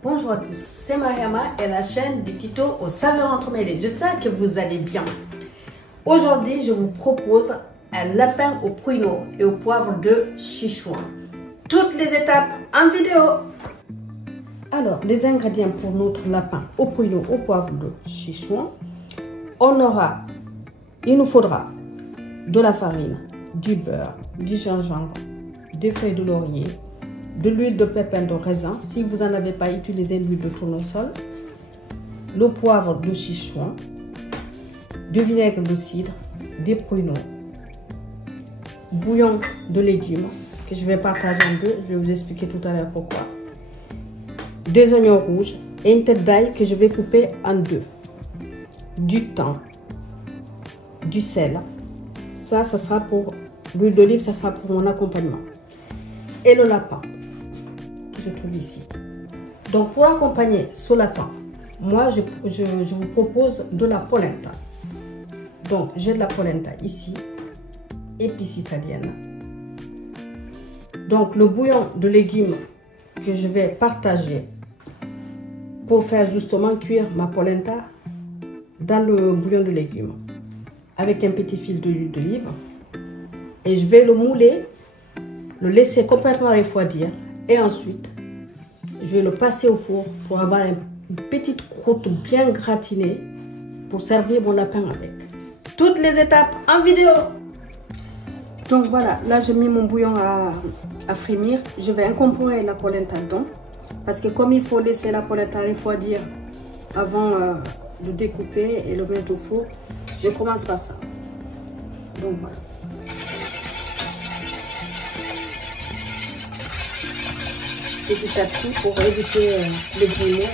Bonjour à tous, c'est Mariama et la chaîne du tuto aux saveurs entremêlées. J'espère que vous allez bien. Aujourd'hui, je vous propose un lapin au pruneau et au poivre de Sichuan. Toutes les étapes en vidéo. Alors, les ingrédients pour notre lapin au pruneau au poivre de Sichuan. Il nous faudra de la farine, du beurre, du gingembre, des feuilles de laurier, de l'huile de pépins de raisin, si vous n'en avez pas, utilisez l'huile de tournesol, le poivre de Sichuan, du vinaigre de cidre, des pruneaux, bouillon de légumes que je vais partager en deux, je vais vous expliquer tout à l'heure pourquoi, des oignons rouges et une tête d'ail que je vais couper en deux, du thym, du sel, ça sera pour l'huile d'olive, ça sera pour mon accompagnement, et le lapin que je trouve ici. Donc pour accompagner ce lapin, moi je vous propose de la polenta. Donc j'ai de la polenta ici, épices italiennes. Donc le bouillon de légumes que je vais partager pour faire justement cuire ma polenta dans le bouillon de légumes avec un petit fil d'huile d'olive, et je vais le mouler, le laisser complètement refroidir, et ensuite je vais le passer au four pour avoir une petite croûte bien gratinée pour servir mon lapin avec. Toutes les étapes en vidéo. Donc voilà, là j'ai mis mon bouillon à frémir. Je vais incorporer la polenta dedans, parce que comme il faut laisser la polenta refroidir avant de découper et le mettre au four, je commence par ça. Donc voilà. Petit à petit pour éviter les grillons.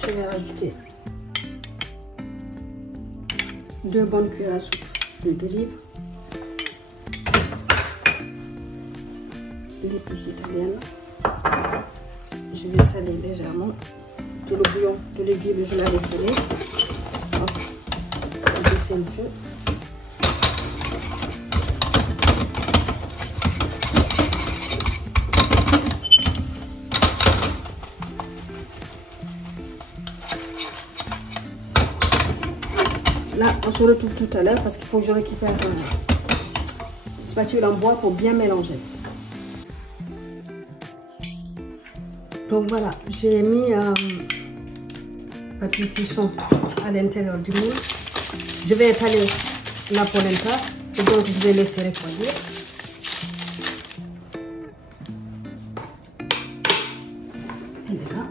Je vais rajouter 2 bonnes cuillères à soupe d'huile d'olive, l'épice italienne. Je vais saler légèrement. Tout le bouillon de légumes, je l'avais salé. Hop, on va baisser le feu. Là, on se retrouve tout à l'heure parce qu'il faut que je récupère une spatule en bois pour bien mélanger. Donc voilà, j'ai mis papier cuisson à l'intérieur du moule. Je vais étaler la polenta et donc je vais laisser refroidir. Elle est là.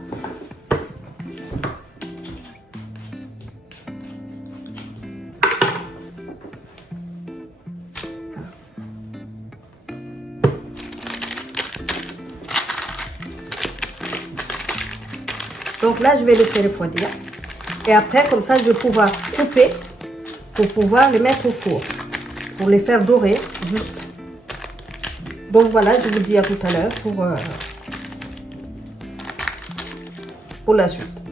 Donc là, je vais laisser refroidir. Et après, comme ça, je vais pouvoir couper pour pouvoir les mettre au four. Pour les faire dorer, juste. Donc voilà, je vous dis à tout à l'heure pour la suite.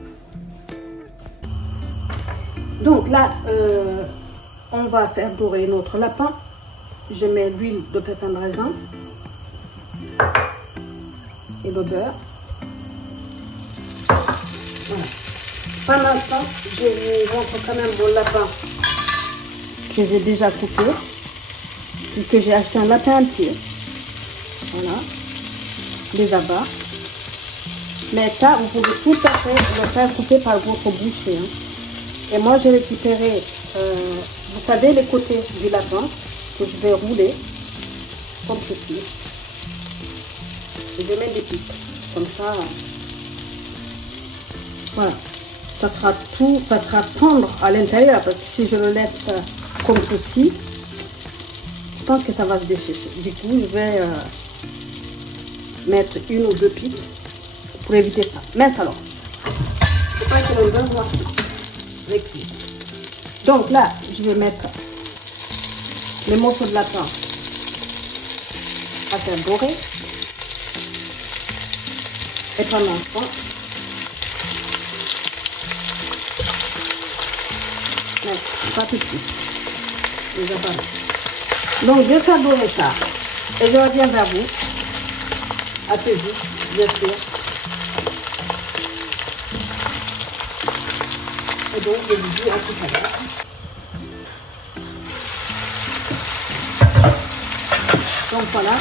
Donc là, on va faire dorer notre lapin. Je mets l'huile de pépins de raisin et le beurre. Voilà. Pendant ce temps, je vous montre quand même mon lapin que j'ai déjà coupé, puisque j'ai acheté un lapin entier. Voilà, les abats. Mais ça, vous pouvez tout à fait le faire couper par votre boucher. Hein. Et moi, j'ai récupéré, vous savez, les côtés du lapin que je vais rouler comme ceci. Et je mets des pics, comme ça. Voilà, ça sera tendre à l'intérieur, parce que si je le laisse comme ceci, je pense que ça va se déchirer. Du coup, je vais mettre 1 ou 2 piques pour éviter ça. Mince alors. Je crois que l'on va voir ça. vais cuire. Donc là, je vais mettre les morceaux de lapin à faire dorer. Et pendant ce temps, pas tout de suite. Déjà pas mal. Donc je vais faire dorer ça. Et je reviens vers vous. À peu vite, bien sûr. Et donc je vous dis à tout à l'heure. Donc voilà.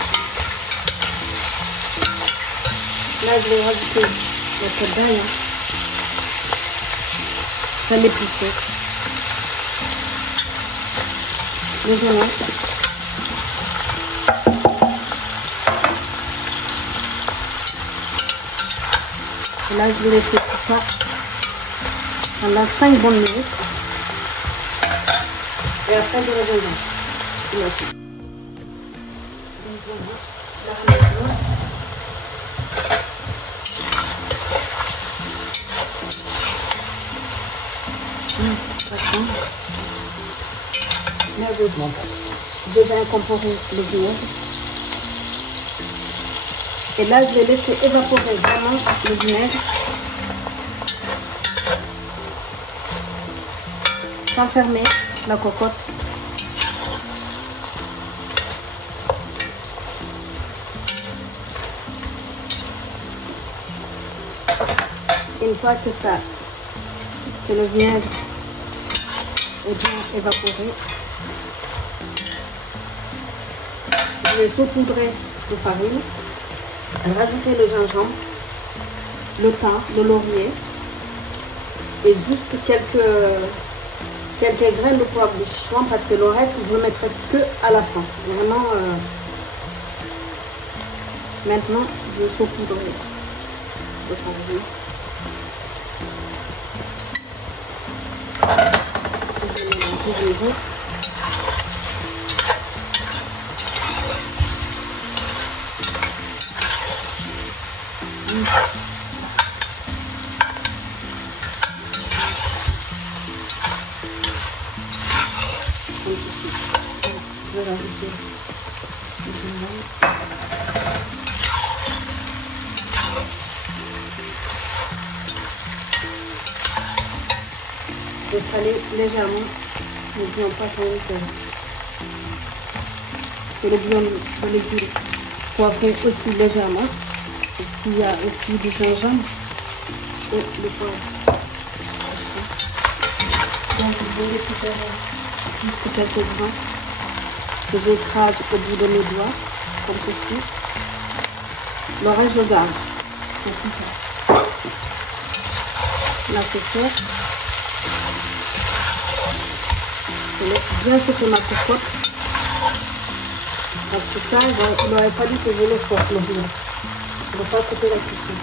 Là je vais rajouter notre d'ail. Ça l'éplucher. Les oignons. Et là, je vais laisser tout ça pendant 5 bonnes minutes. Et après, je reviendrai. C'est la suite. Donc voilà. Merveilleusement. Je vais incorporer le vinaigre. Et là, je vais laisser évaporer vraiment le vinaigre. Sans fermer la cocotte. Une fois que le vinaigre est bien évaporé, je vais saupoudrer de farine, rajouter le gingembre, le thym, le laurier et juste quelques graines de poivre de Sichuan parce que le reste je ne le mettrai que à la fin. Vraiment, maintenant je saupoudre de farine. Je vais mélanger les œufs. Je vais rajouter le gingembre. Je vais saler légèrement. N'oublions pas quand même que le bouillon de légumes poivré aussi légèrement. Parce qu'il y a aussi du gingembre et le poivre. Donc je vais récupérer juste quelques grains que j'écrase au bout de mes doigts, comme ceci. Le reste, je garde. Là, c'est fait. Je laisse bien chauffer ma cocotte. Parce que ça, il n'aurait fallu que je le chauffe, le bouillon. Je ne vais pas couper la cuisson.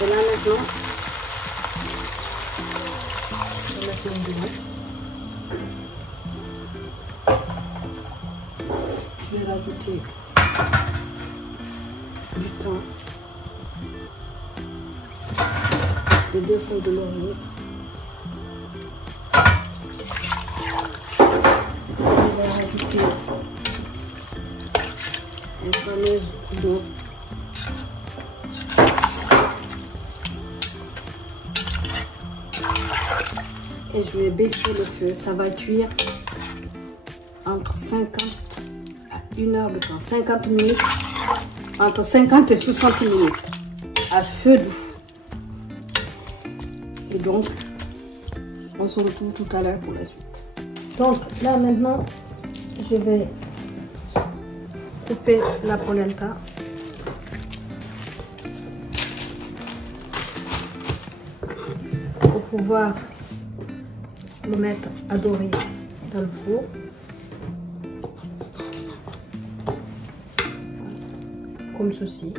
Et là, maintenant, je vais mettre mon bouillon. Je vais rajouter du thym, les 2 feuilles de laurier. Je vais rajouter une fameuse d'eau. Et je vais baisser le feu. Ça va cuire entre 50 à 1 heure de temps. 50 minutes. Entre 50 et 60 minutes. À feu doux. Et donc, on se retrouve tout à l'heure pour la suite. Donc, là maintenant, je vais couper la polenta. Pour pouvoir le mettre à dorer dans le four. Comme ceci.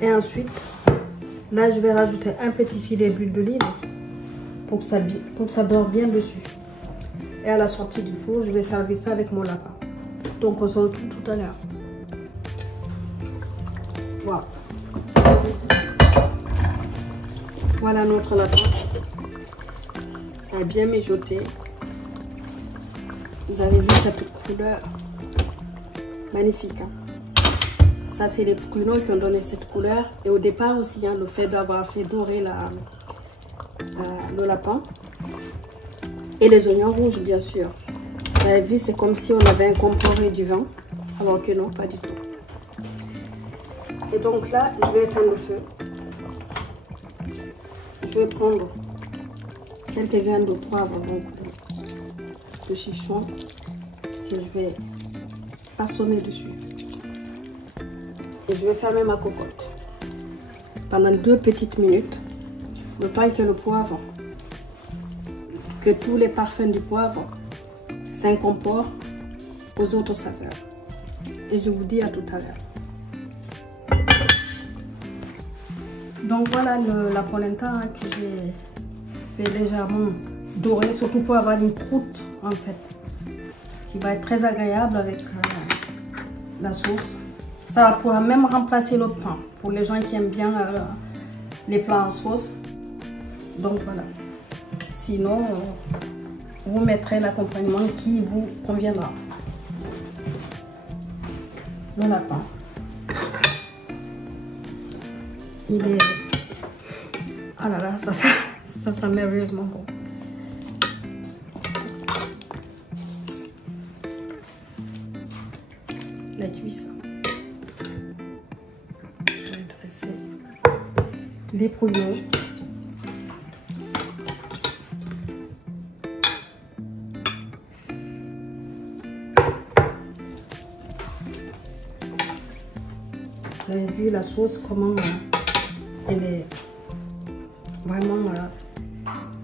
Et ensuite, là je vais rajouter un petit filet d'huile d'olive pour que ça dore bien dessus. Et à la sortie du four, je vais servir ça avec mon lapin. Donc on se retrouve tout à l'heure. Voilà. Voilà notre lapin. Ça a bien mijoté. Vous avez vu cette couleur magnifique. Hein? Ça, c'est les pruneaux qui ont donné cette couleur. Et au départ aussi, hein, le fait d'avoir fait dorer le lapin. Et les oignons rouges, bien sûr. Vous avez vu, c'est comme si on avait incorporé du vin. Alors que non, pas du tout. Et donc là, je vais éteindre le feu. Je vais prendre quelques graines de poivre, donc de chichon, que je vais assommer dessus. Et je vais fermer ma cocotte pendant 2 petites minutes, le temps que le poivre, que tous les parfums du poivre s'incorporent aux autres saveurs. Et je vous dis à tout à l'heure. Donc voilà la polenta hein, que j'ai fait légèrement dorer, surtout pour avoir une croûte en fait, qui va être très agréable avec la sauce. Ça pourra même remplacer le pain pour les gens qui aiment bien les plats en sauce. Donc voilà. Sinon, vous mettrez l'accompagnement qui vous conviendra. Le lapin. Il est... Ah là là, ça sent merveilleusement bon. La cuisse. Je vais dresser les pruneaux. Vous avez vu la sauce, comment elle est vraiment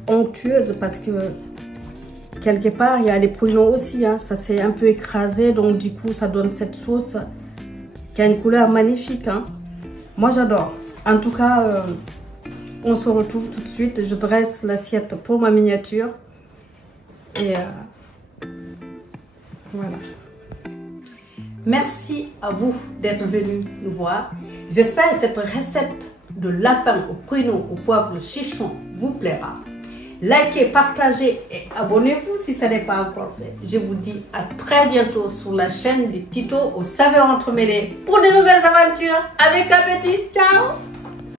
onctueuse parce que quelque part il y a les pruneaux aussi, hein, ça s'est un peu écrasé, donc du coup ça donne cette sauce qui a une couleur magnifique. Hein. Moi j'adore. En tout cas, on se retrouve tout de suite. Je dresse l'assiette pour ma miniature et voilà. Merci à vous d'être venus nous voir. J'espère que cette recette de lapin au pruneau au poivre chichon vous plaira. Likez, partagez et abonnez-vous si ce n'est pas encore fait. Je vous dis à très bientôt sur la chaîne du Tito aux saveurs entremêlées pour de nouvelles aventures avec appétit. Ciao!